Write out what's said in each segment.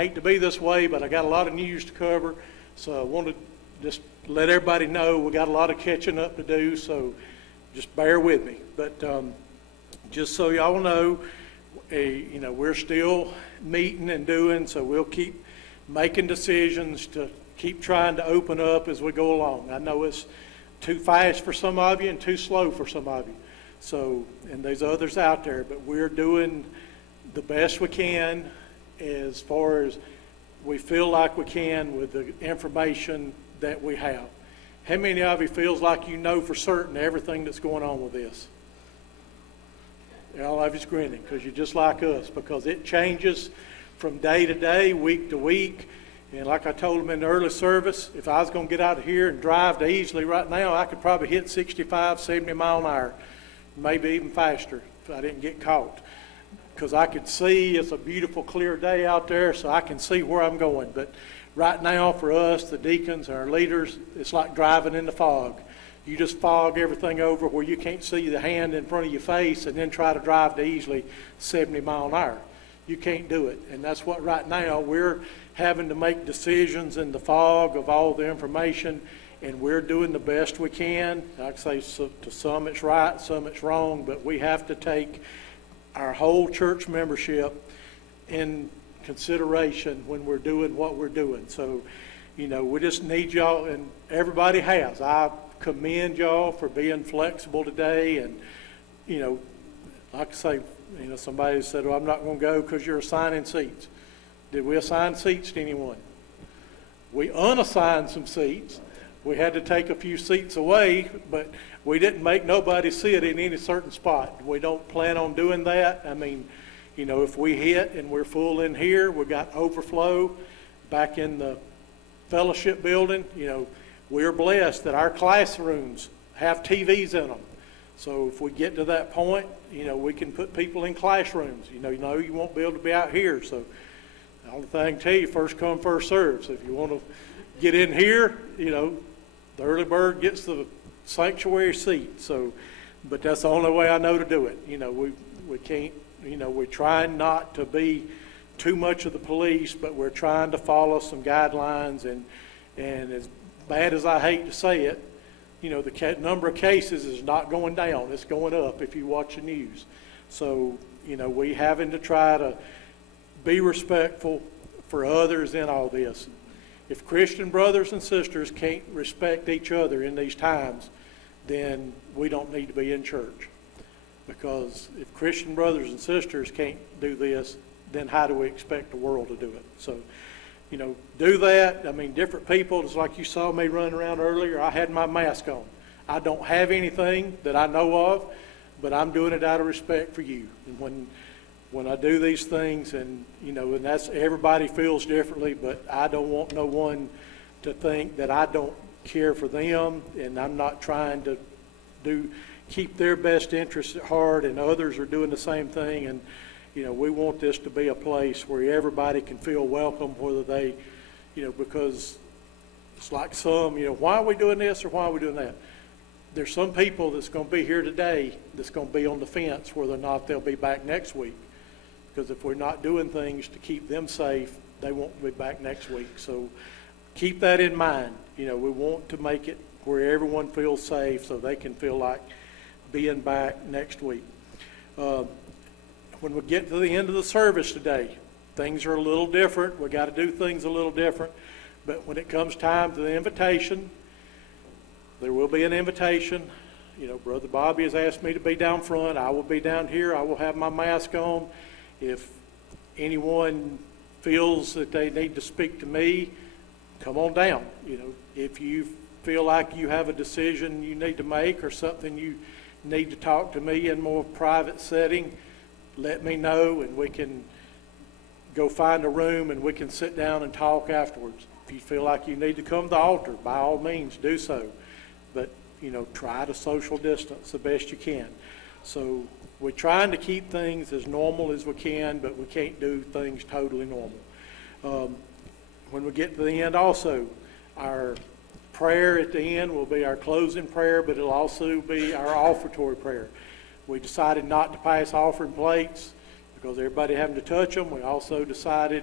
hate to be this way, but I got a lot of news to cover, so I wanted to just let everybody know we got a lot of catching up to do, so just bear with me. But just so y'all know, we're still meeting and doing, so we'll keep making decisions to keep trying to open up as we go along. I know it's too fast for some of you and too slow for some of you. So, and there's others out there, but we're doing the best we can as far as we feel like we can with the information that we have. How many of you feels like you know for certain everything that's going on with this? All of you's grinning because you're just like us, because it changes from day to day, week to week. And like I told them in the early service, if I was going to get out of here and drive to Easley right now, I could probably hit 65, 70 mile an hour, maybe even faster if I didn't get caught. Because I could see, it's a beautiful clear day out there, so I can see where I'm going. But right now for us, the deacons and our leaders, it's like driving in the fog. You just fog everything over where you can't see the hand in front of your face and then try to drive to Easley 70 mile an hour. You can't do it. And that's what right now we're having to make decisions in the fog of all the information, and we're doing the best we can. Like I say, so to some it's right, some it's wrong, but we have to take our whole church membership in consideration when we're doing what we're doing. So, we just need y'all, and everybody has. I commend y'all for being flexible today, and, like I say, somebody said, well, I'm not going to go because you're assigning seats. Did we assign seats to anyone? We unassigned some seats. We had to take a few seats away, but we didn't make nobody sit in any certain spot. We don't plan on doing that. I mean, if we hit and we're full in here, we got overflow back in the fellowship building. We're blessed that our classrooms have TVs in them. So if we get to that point, we can put people in classrooms. You won't be able to be out here. So the only thing I can tell you, first come, first serve. So if you want to get in here, the early bird gets the sanctuary seat. So, but that's the only way I know to do it. We can't, we're trying not to be too much of the police, but we're trying to follow some guidelines. And as bad as I hate to say it, the number of cases is not going down. It's going up if you watch the news. So, we having to try to be respectful for others in all this. If Christian brothers and sisters can't respect each other in these times, then we don't need to be in church. Because if Christian brothers and sisters can't do this, then how do we expect the world to do it? So, do that. I mean, different people, just like you saw me running around earlier, I had my mask on. I don't have anything that I know of, but I'm doing it out of respect for you. And when I do these things, and and that's, everybody feels differently, but I don't want no one to think that I don't care for them, and I'm not trying to keep their best interests at heart, and others are doing the same thing. And we want this to be a place where everybody can feel welcome, whether they, because it's like some, why are we doing this or why are we doing that? There's some people that's going to be here today that's going to be on the fence whether or not they'll be back next week. Because if we're not doing things to keep them safe, they won't be back next week. So keep that in mind. We want to make it where everyone feels safe so they can feel like being back next week. When we get to the end of the service today, things are a little different. We got to do things a little different. But when it comes time to the invitation, there will be an invitation. Brother Bobby has asked me to be down front. I will be down here. I will have my mask on. If anyone feels that they need to speak to me, come on down. If you feel like you have a decision you need to make or something you need to talk to me in more private setting, let me know, and we can go find a room and we can sit down and talk afterwards. If you feel like you need to come to the altar, by all means do so. But, try to social distance the best you can. So we're trying to keep things as normal as we can, but we can't do things totally normal. When we get to the end also, our prayer at the end will be our closing prayer, but it'll also be our offertory prayer. We decided not to pass offering plates because everybody having to touch them. We also decided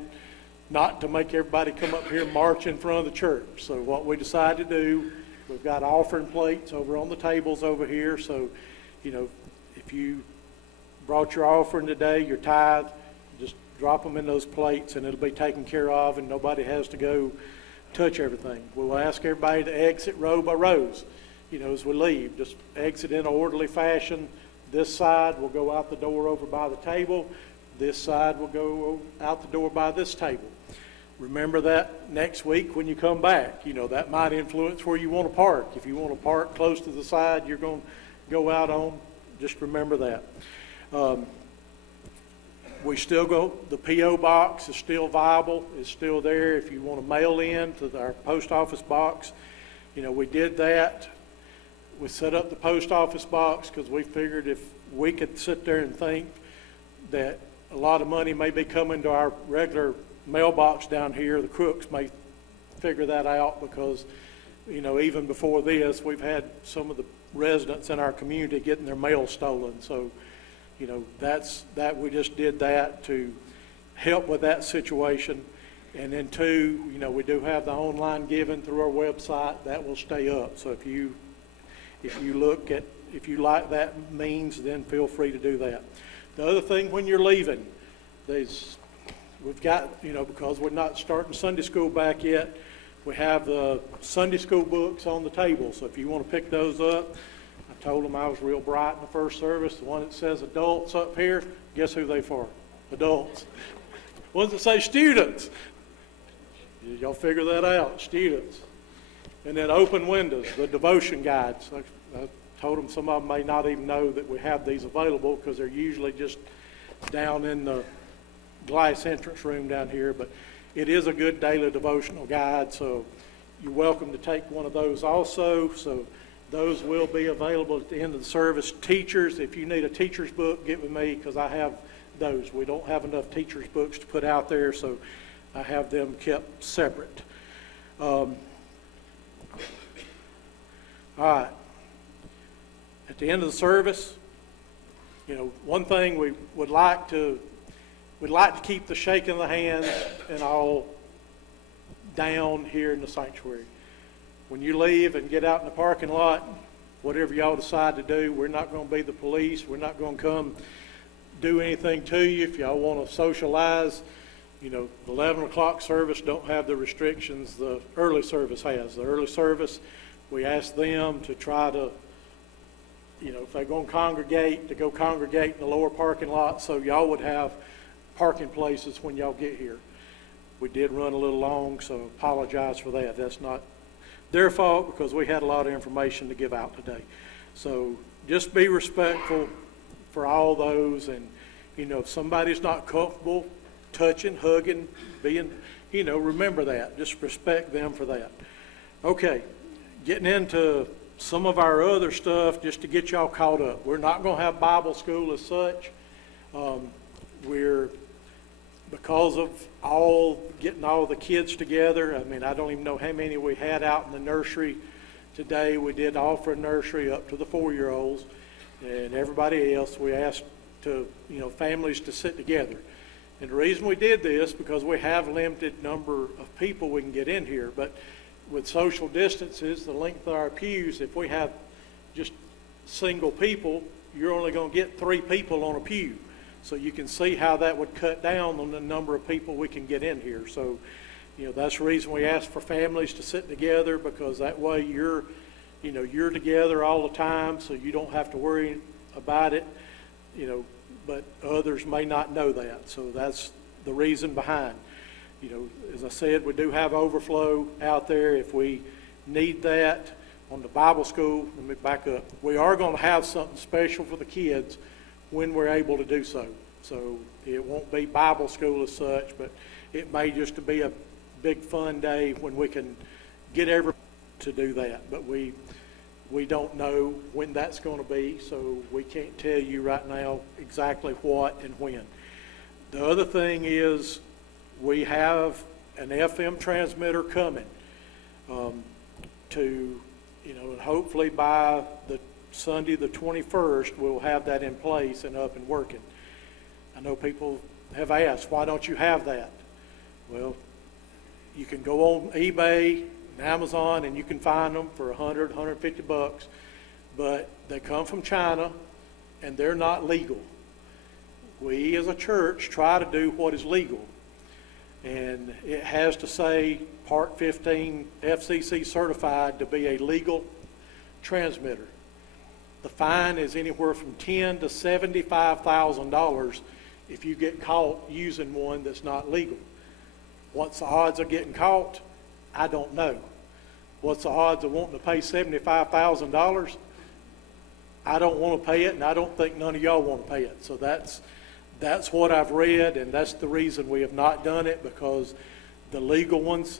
not to make everybody come up here and march in front of the church. So what we decided to do, we've got offering plates over on the tables over here. So, if you brought your offering today, your tithe, just drop them in those plates and it'll be taken care of, and nobody has to go touch everything. We'll ask everybody to exit row by rows, as we leave. Just exit in an orderly fashion. This side will go out the door over by the table. This side will go out the door by this table. Remember that next week when you come back. That might influence where you want to park. If you want to park close to the side you're going to go out on, just remember that. We still the P.O. box is still viable. It's still there if you want to mail in to our post office box. We did that. We set up the post office box because we figured if we could sit there and think that a lot of money may be coming to our regular mailbox down here, the crooks may figure that out because, even before this, we've had some of the residents in our community getting their mail stolen. So, we just did that to help with that situation. And then two, we do have the online giving through our website. That will stay up. So if you like that means, then feel free to do that. The other thing, when you're leaving, we've got, because we're not starting Sunday school back yet, we have the Sunday school books on the table. So if you want to pick those up, I told them I was real bright in the first service. The one that says adults up here, guess who they for? Adults. Ones that say students. Y'all figure that out, students. And then open windows, the devotion guides. I told them some of them may not even know that we have these available because they're usually just down in the glass entrance room down here. But it is a good daily devotional guide, so you're welcome to take one of those also. So those will be available at the end of the service. Teachers, if you need a teacher's book, get with me because I have those. We don't have enough teacher's books to put out there, so I have them kept separate. All right. At the end of the service, one thing we'd like to keep the shaking of the hands and all down here in the sanctuary. When you leave and get out in the parking lot, whatever y'all decide to do, we're not going to be the police. We're not going to come do anything to you. If y'all want to socialize, the 11 o'clock service don't have the restrictions the early service has. The early service, we ask them to try to, if they're going to go congregate in the lower parking lot so y'all would have parking places when y'all get here. We did run a little long, so apologize for that. That's not their fault because we had a lot of information to give out today. So just be respectful for all those, and if somebody's not comfortable touching, hugging, being, remember that. Just respect them for that. Okay, getting into some of our other stuff just to get y'all caught up. We're not going to have Bible school as such. Because of getting all the kids together, I don't even know how many we had out in the nursery today. We did offer a nursery up to the 4-year-olds, and everybody else we asked families to sit together. And the reason we did this, because we have a limited number of people we can get in here, but with social distances, the length of our pews, if we have just single people, you're only going to get 3 people on a pew. So you can see how that would cut down on the number of people we can get in here. So, that's the reason we ask for families to sit together, because that way you're together all the time, so you don't have to worry about it, but others may not know that. So that's the reason behind. As I said, we do have overflow out there if we need that. On the Bible school, let me back up. We are going to have something special for the kids when we're able to do so. So it won't be Bible school as such, but it may just be a big fun day when we can get everybody to do that. But we don't know when that's going to be, so we can't tell you right now exactly what and when. The other thing is we have an FM transmitter coming and hopefully by the Sunday the 21st, we'll have that in place and up and working. I know people have asked, why don't you have that? Well, you can go on eBay and Amazon and you can find them for $100, $150, but they come from China and they're not legal. We as a church try to do what is legal. And it has to say Part 15 FCC certified to be a legal transmitter. The fine is anywhere from $10,000 to $75,000 if you get caught using one that's not legal. What's the odds of getting caught? I don't know. What's the odds of wanting to pay $75,000? I don't want to pay it, and I don't think none of y'all want to pay it. So that's what I've read, and that's the reason we have not done it, because the legal ones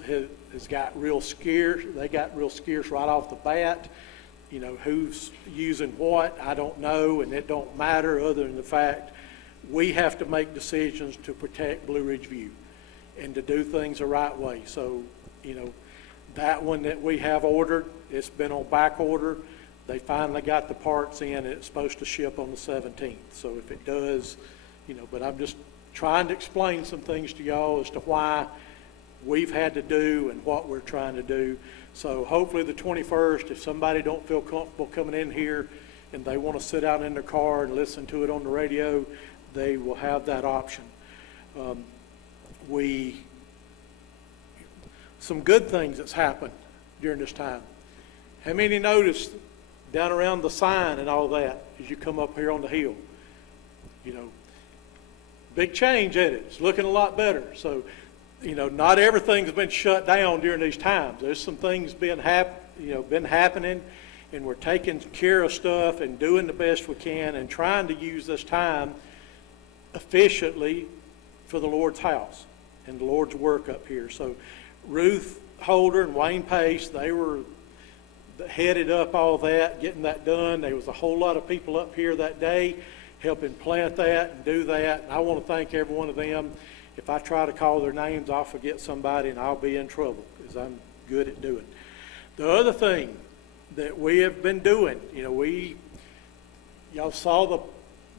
has got real scarce. They got real scarce right off the bat. You know, who's using what, I don't know, and it don't matter other than the fact we have to make decisions to protect Blue Ridge View and to do things the right way. So, you know, that one that we have ordered, it's been on back order. They finally got the parts in, and it's supposed to ship on the 17th. So if it does, you know, but I'm just trying to explain some things to y'all as to why we've had to do and what we're trying to do. So hopefully the 21st, if somebody don't feel comfortable coming in here and they want to sit out in their car and listen to it on the radio, they will have that option. Some good things that's happened during this time. How many noticed down around the sign and all that as you come up here on the hill? You know, big change in it. It's looking a lot better. So, you know, not everything's been shut down during these times. There's some things been happening, and we're taking care of stuff and doing the best we can and trying to use this time efficiently for the Lord's house and the Lord's work up here. So Ruth Holder and Wayne Pace, they were headed up all that, getting that done. There was a whole lot of people up here that day helping plant that and do that. And I want to thank every one of them. If I try to call their names, I'll forget somebody and I'll be in trouble because I'm good at doing. The other thing that we have been doing, you know, y'all saw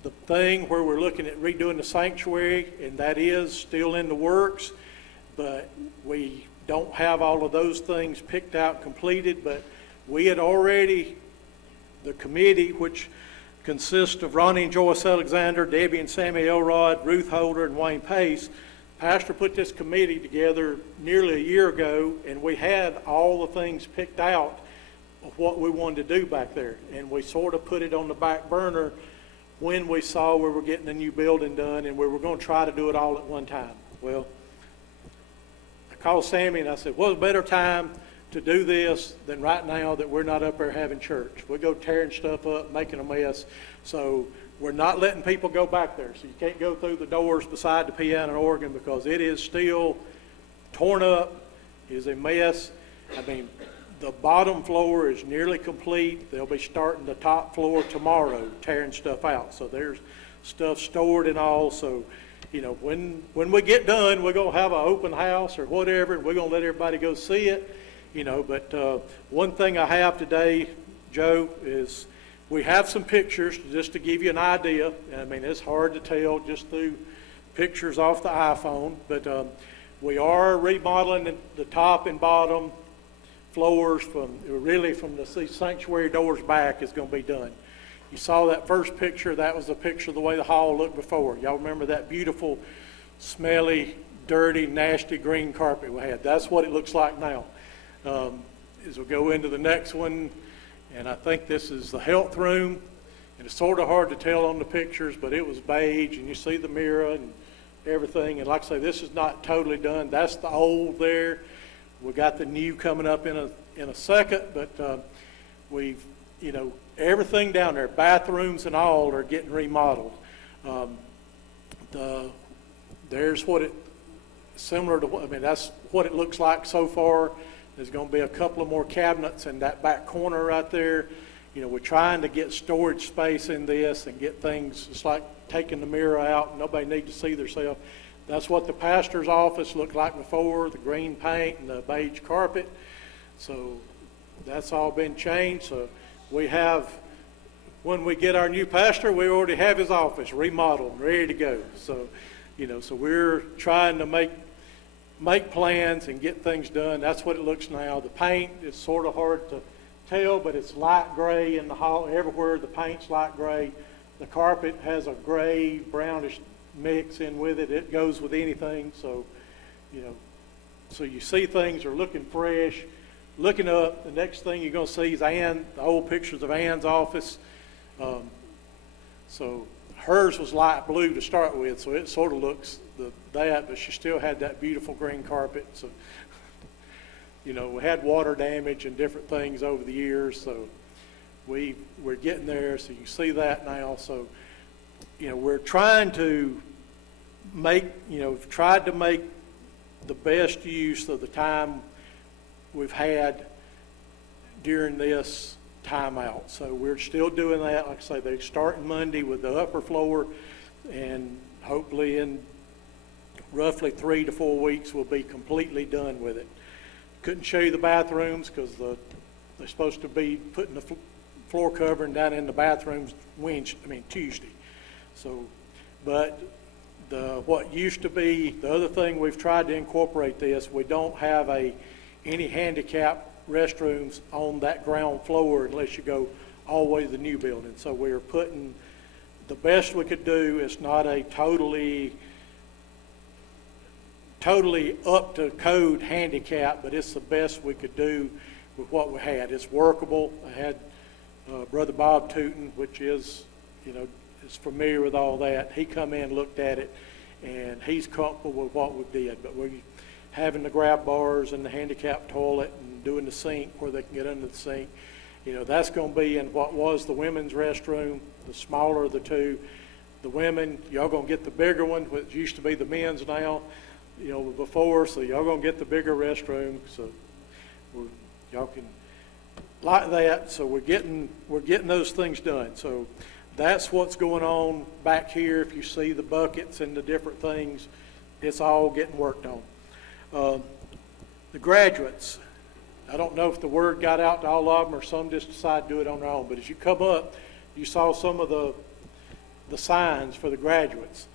the thing where we're looking at redoing the sanctuary, and that is still in the works, but we don't have all of those things picked out, completed, but we had already, the committee, which consists of Ronnie and Joyce Alexander, Debbie and Sammy Elrod, Ruth Holder, and Wayne Pace. Pastor put this committee together nearly a year ago, and we had all the things picked out of what we wanted to do back there. And we sort of put it on the back burner when we saw we were getting a new building done, and we were going to try to do it all at one time. Well, I called Sammy and I said, what's a better time to do this than right now that we're not up there having church? We go tearing stuff up, making a mess. So we're not letting people go back there. So you can't go through the doors beside the piano and organ because it is still torn up, is a mess. I mean, the bottom floor is nearly complete. They'll be starting the top floor tomorrow, tearing stuff out. So there's stuff stored and all. So, you know, when we get done, we're going to have an open house or whatever, and we're going to let everybody go see it. You know, but one thing I have today, Joe, is we have some pictures just to give you an idea. I mean, it's hard to tell just through pictures off the iPhone, but we are remodeling the top and bottom floors from the sanctuary doors back is going to be done. You saw that first picture. That was a picture of the way the hall looked before. Y'all remember that beautiful, smelly, dirty, nasty green carpet we had? That's what it looks like now. As we go into the next one, and I think this is the health room, and it's sort of hard to tell on the pictures, but it was beige, and you see the mirror and everything. And like I say, this is not totally done. That's the old there. We got the new coming up in a second, but we've, you know, everything down there, bathrooms and all, are getting remodeled. There's what it similar to. I mean, that's what it looks like so far. There's going to be a couple of more cabinets in that back corner right there. You know, we're trying to get storage space in this and get things. It's like taking the mirror out. Nobody needs to see themselves. That's what the pastor's office looked like before, the green paint and the beige carpet. So that's all been changed. So we have, when we get our new pastor, we already have his office remodeled and ready to go. So, you know, so we're trying to make make plans and get things done. That's what it looks now. The paint is sort of hard to tell, but it's light gray in the hall. Everywhere the paint's light gray. The carpet has a gray, brownish mix in with it. It goes with anything. So, so you see things are looking fresh. Looking up, the next thing you're going to see is Ann, the old pictures of Ann's office. So hers was light blue to start with, so it sort of looks that, but she still had that beautiful green carpet. So, we had water damage and different things over the years, so we're getting there. So you see that now. So, we're trying to tried to make the best use of the time we've had during this timeout. So we're still doing that. Like I say, they're starting Monday with the upper floor, and hopefully in roughly 3 to 4 weeks we'll be completely done with it. Couldn't show you the bathrooms because they're supposed to be putting the floor covering down in the bathrooms Tuesday. So, but what used to be the other thing, we've tried to incorporate this. We don't have any handicap restrooms on that ground floor unless you go all the way to the new building. So we're putting the best we could do. It's not a totally up to code handicap, but it's the best we could do with what we had. It's workable. I had Brother Bob Tootin, which is familiar with all that. He come in, looked at it, and he's comfortable with what we did. But we having the grab bars and the handicap toilet and doing the sink where they can get under the sink, that's going to be in what was the women's restroom, the smaller of the two. The women, y'all going to get the bigger one, which used to be the men's now, before, so y'all going to get the bigger restroom, so y'all can like that. So we're getting those things done. So that's what's going on back here. If you see the buckets and the different things, it's all getting worked on. The graduates, I don't know if the word got out to all of them or some just decided to do it on their own, but as you come up, you saw some of the signs for the graduates.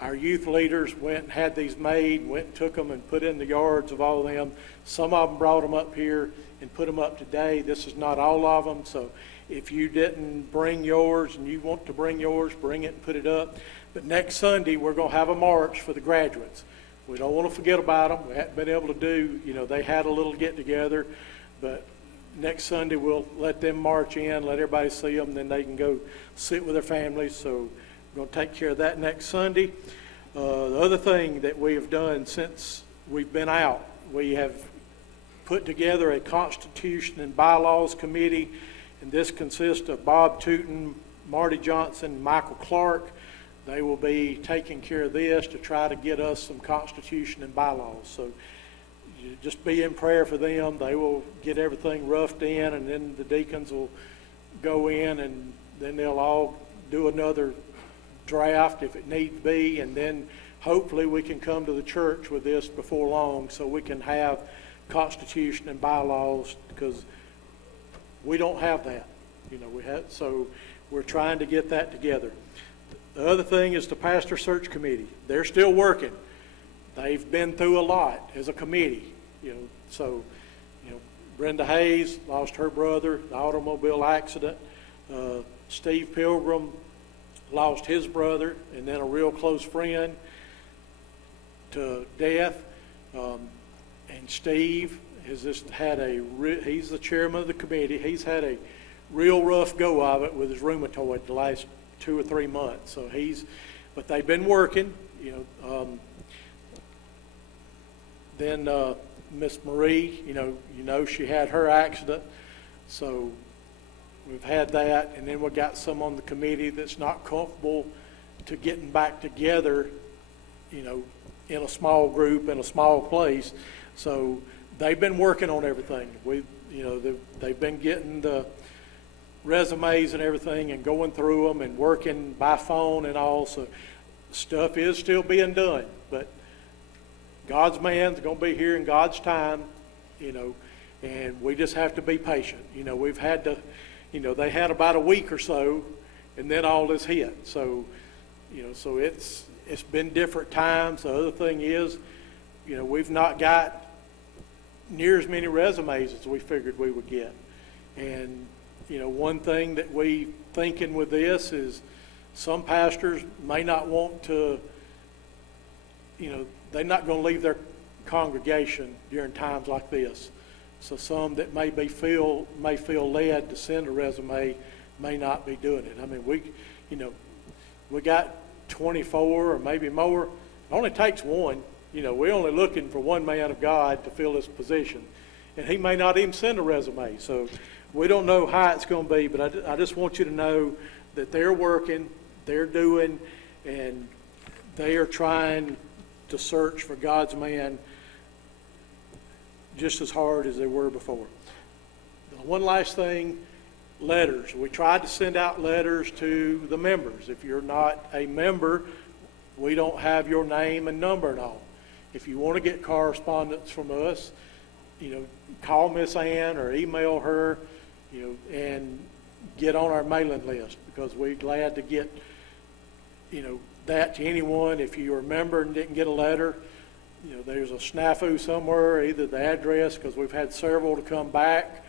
Our youth leaders went and had these made, went and took them and put in the yards of all of them. Some of them brought them up here and put them up today. This is not all of them, so if you didn't bring yours and you want to bring yours, bring it and put it up. But next Sunday, we're going to have a march for the graduates. We don't want to forget about them. We haven't been able to do, they had a little get-together, but next Sunday we'll let them march in, let everybody see them, then they can go sit with their families. So we're going to take care of that next Sunday. The other thing that we have done since we've been out, we have put together a Constitution and Bylaws Committee, and this consists of Bob Tootin, Marty Johnson, Michael Clark. They will be taking care of this to try to get us some Constitution and bylaws. So you just be in prayer for them. They will get everything roughed in, and then the deacons will go in, and then they'll all do another draft if it needs to be, and then hopefully we can come to the church with this before long so we can have Constitution and bylaws, because we don't have that. So we're trying to get that together. The other thing is the pastor search committee. They're still working. They've been through a lot as a committee. Brenda Hayes lost her brother, the automobile accident. Steve Pilgrim lost his brother, and then a real close friend to death. And Steve has just had he's the chairman of the committee. He's had a real rough go of it with his rheumatoid the last 2 or 3 months. So but they've been working, Then Miss Marie, she had her accident. So we've had that, and then we got some on the committee that's not comfortable to getting back together, in a small group, in a small place. So they've been working on everything. They've been getting the resumes and everything and going through them and working by phone and all. So stuff is still being done, but God's man's going to be here in God's time, and we just have to be patient. We've had to, they had about a week or so, and then all this hit. So, so it's been different times. The other thing is, we've not got near as many resumes as we figured we would get. And, one thing that we thinking with this is some pastors may not want to, they're not going to leave their congregation during times like this. So some that may feel led to send a resume may not be doing it. I mean, we got 24 or maybe more. It only takes one. We're only looking for one man of God to fill this position. And he may not even send a resume. So we don't know how it's going to be, but I just want you to know that they're working, they're doing, and they are trying to search for God's man just as hard as they were before. One last thing, letters. We tried to send out letters to the members. If you're not a member, we don't have your name and number and all. If you want to get correspondence from us, call Miss Ann or email her, and get on our mailing list, because we're glad to get, that to anyone. If you remember and didn't get a letter, there's a snafu somewhere, either the address, because we've had several to come back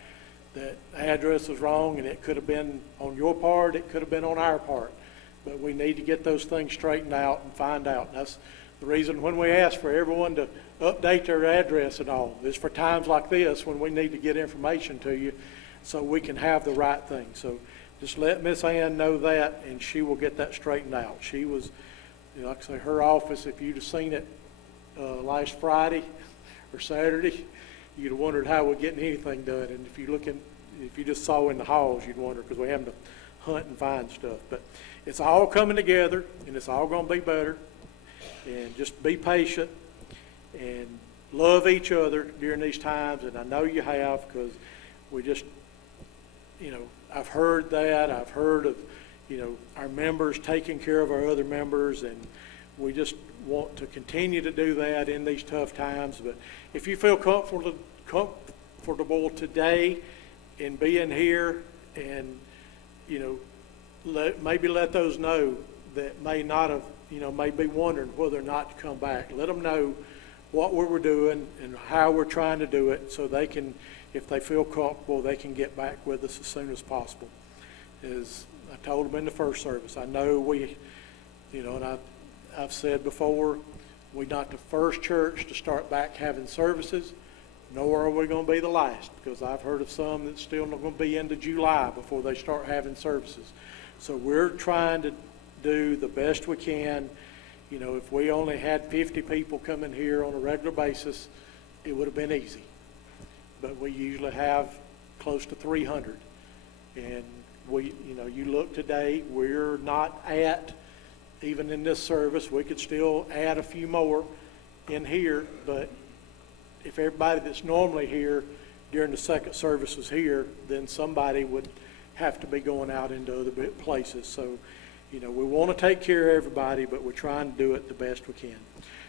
that the address was wrong, and it could have been on your part, it could have been on our part. But we need to get those things straightened out and find out. And that's the reason when we ask for everyone to update their address and all, is for times like this when we need to get information to you so we can have the right thing. So just let Miss Ann know that, and she will get that straightened out. She was, like I say, her office, if you'd have seen it last Friday or Saturday, you'd have wondered how we're getting anything done. And if you just saw in the halls, you'd wonder, because we're having to hunt and find stuff. But it's all coming together, and it's all going to be better. And just be patient and love each other during these times. And I know you have, because we just, I've heard that. I've heard of, our members taking care of our other members, and we just want to continue to do that in these tough times. But if you feel comfortable today in being here, and maybe let those know that may not have, may be wondering whether or not to come back. Let them know what we're doing and how we're trying to do it, so they can, if they feel comfortable, they can get back with us as soon as possible. As I told them in the first service, I know we, and I've said before, we're not the first church to start back having services, nor are we going to be the last, because I've heard of some that's still not going to be into July before they start having services. So we're trying to do the best we can. If we only had 50 people coming here on a regular basis, it would have been easy. But we usually have close to 300. And you look today, we're not at, even in this service, we could still add a few more in here, but if everybody that's normally here during the second service was here, then somebody would have to be going out into other places. So, we want to take care of everybody, but we're trying to do it the best we can.